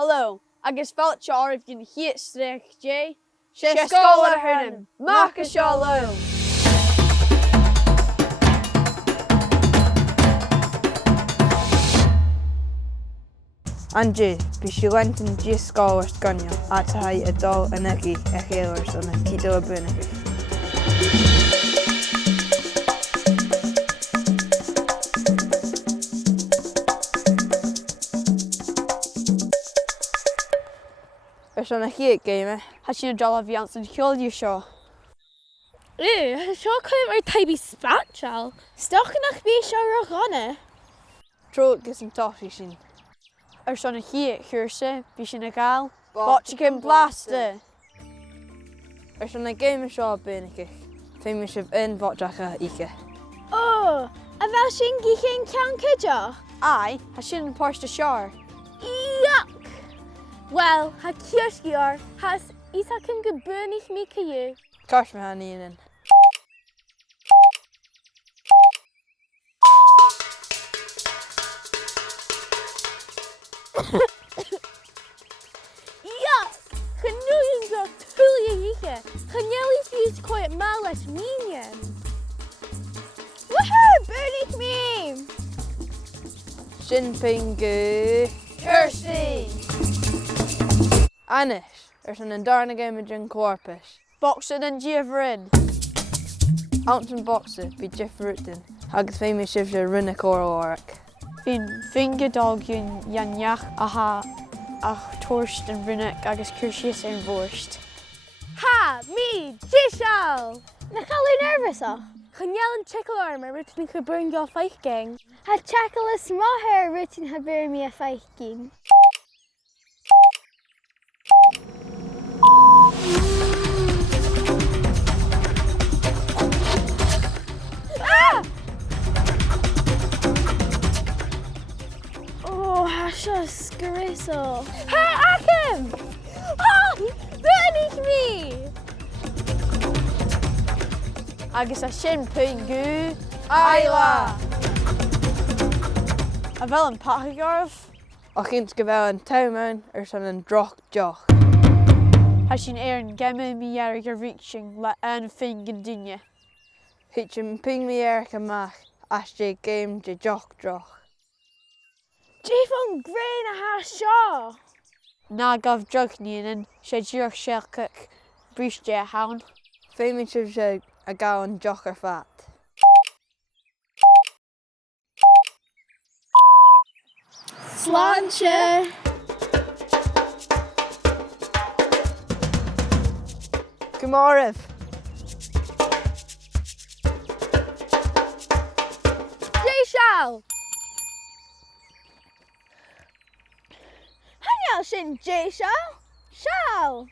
Hello, agus felt if you hit strich J. Sgoilear Mach a Angie, bí si went in G Scoilear Sgoilear at hai a dul an egi a chéilears an a cido a bunach. Ys an a chiad game. Has sin dul a bhíans an cheoilú seo. Seo chuim ar taibí spatseal. Stochanach bí seo ar ghana. Trógus an toshi sin. Ar son a chiad chuirse, bí sin a gáil. Botchicin blasta. Ys an a game seo a bunach. Féimi sib in botchacha ike. Oh, a bheith sin gichin cean cuideach. Ai, has sin an páiste seár. Yuck! Well, ha Sgoilear has isacin go bunich mí caú. Cars me han in. Yuck! Canoeing go tulia ike. Canelli fuse quite malas minion. Woohoo! Bunich me! Sin pingu. Kirsty! Anish, an darna game in corpus. Boxing and Giverin. Ounton boxer be Jeffrutin. Agus féimi sib se rinne córaach. Bhín finge dogún janneach aha ach torst an rinneach agus cursius an vorst. Ha! Me! Jishal! Na chalu nervous ah? Chanel and Chickle armor written could burn your fight gang. Ha Chickle a small hair written ha burn me a fight gang. Ah! Oh, hasha scariso. Ha Akim! Ha! Burnish me! Agus a sin pingu. Ayla! A bhfuil an pachagarh. Ach ins go bhfuil an tauman san an droch joch. Has sin an gemma mi gur reaching le an fingin dinne. Hitchin ping me a Mach as je game je joch droch. Jeff on grain a ha shaw. Na gaf drugnían sé dúach sealcach bríste a haun. Féimi sib se a gawan joch ar fat. Sláinte. Gomorrah. Jishal. Hanyal shin Jishal. Shal.